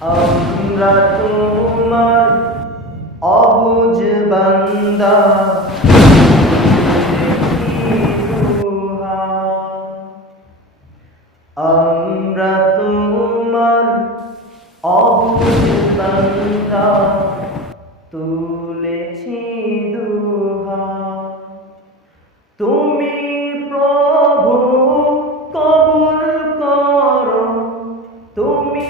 আমরা তোমার অবুঝ বান্দা, আমরা তোমার অবুঝ বান্দা, তুলেছি দুহা। তুমি প্রভু কবুল করো, তুমি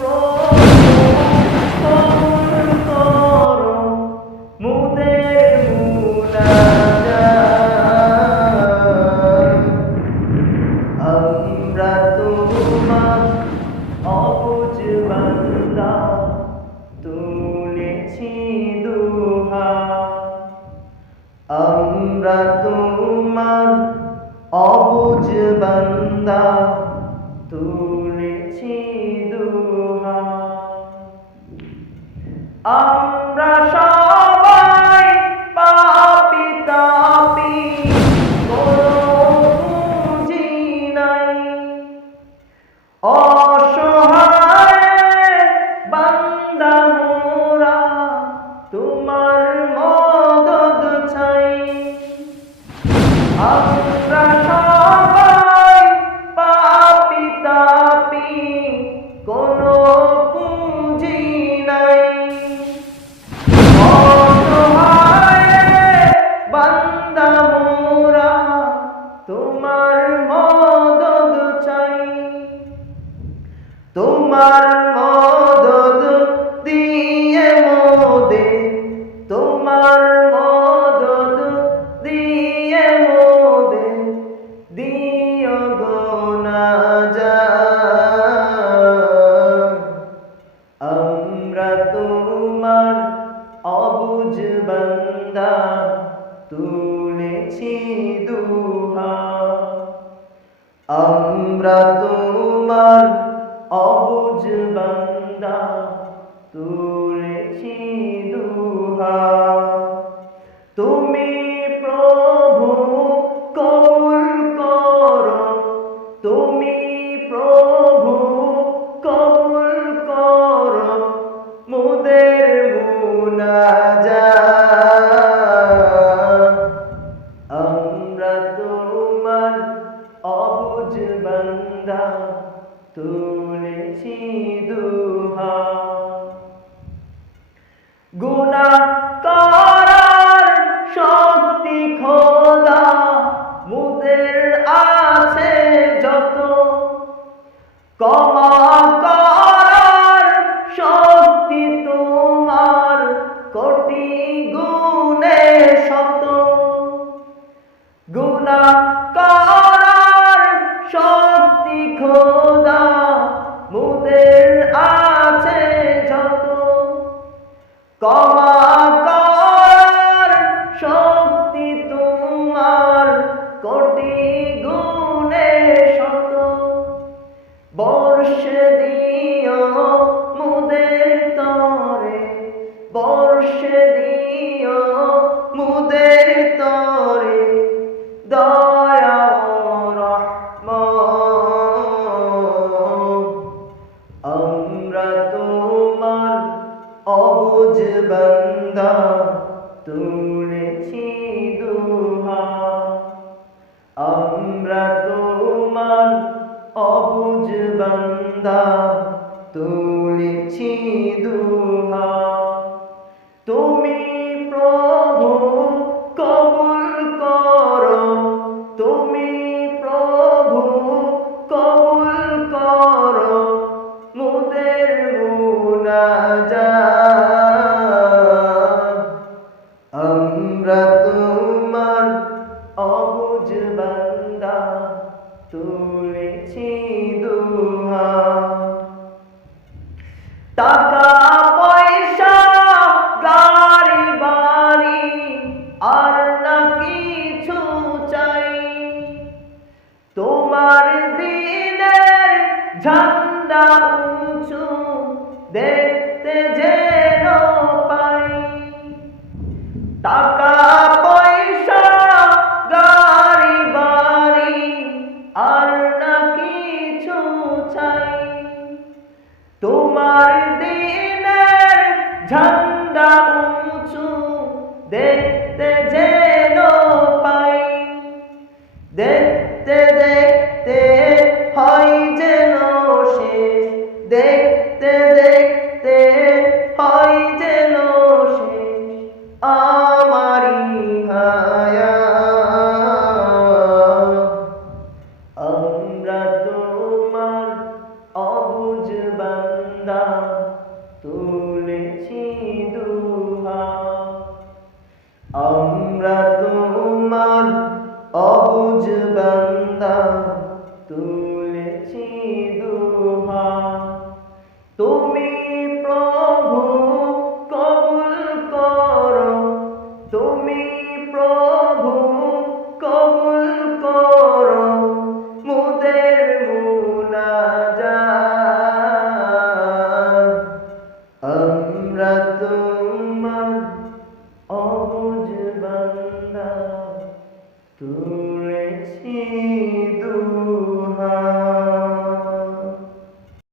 প্রভু কবুল করো মুদের মুনাজাত। আমরা তোমার অবুঝ বান্দা, তুলেছি দুহা। আমরা তোমার অবুঝ বান্দা, তুলেছি দুহা। আমরা সবাই পাপী তাপী, কোনো পুঁজি নাই, অসহায় বান্দা মোরা, তোমার মদদ চাই। আমরা সবাই পাপী তাপী, কোনো পুঁজি নাই, অসহায় বান্দা মোরা, তোমার মদদ চাই। তোমার মদদ দিয়ে মোদের, তোমার মদদ দিয়ে মোদের, দিও গো নাজাত। আমরা তোমার অবুঝ বান্দা, তুলেছি দুহা। আমরা তোমার অবুঝ বান্দা, তুলেছি দুহা। তুমি প্রভু কবুল করো, তুমি প্রভু কবুল করো মুদের মুনাজাত। আমরা তোমার অবুঝ বান্দা, তুলেছি দুহা। গুনাহ করার শক্তি খোদা মুদের আছে যত, ক্ষমা করার শক্তি তোমার কোটি গুণে শত। গুনাহ করার শক্তি খোদা মুদের আছে যত, ক্ষমা করার শক্তি তোমার কোটি গুণে শত। বর্ষে দিও মুদের তরে, বর্ষে দিও মুদের তরে দয়া ও রহমত। আমরা তোমার অবুঝ বান্দা, তুলেছি দুহা। আমরা তোমার অবুঝ বান্দা, তুলেছি দুহা। তুমি প্রভু কবুল করো, তুমি প্রভু কবুল করো মুদের মুনাজাত। আমরা তোমার অবুঝ বান্দা, তুলেছি দুহা। টাকা পয়সা গাড়ি বাড়ি আর না কিছু চাই, তোমার দিনের ঝান্ডা উঁচু দেখতে যেন পাই। টাকা পয়সা গাড়ি বাড়ি আর না কিছু চাই, তোমার দিনের ঝান্ডা উঁচু দেখতে যেন পাই, দেখতে দেখতে হয় যেন শেষ, দেখতে দেখতে হয় যেন শেষ আমারি হায়াত। আমরা তোমার অবুঝ বান্দা, তুলেছি দুহাত। আমরা তোমার অবুঝ বান্দা, তুলেছি দুহাত। তুমি প্রভু কবুল করো, তুমি প্রভু কবুল করো মুদের মুনাজাত। আমরা তোমার অবুঝ বান্দা, তুলেছি দুহাত।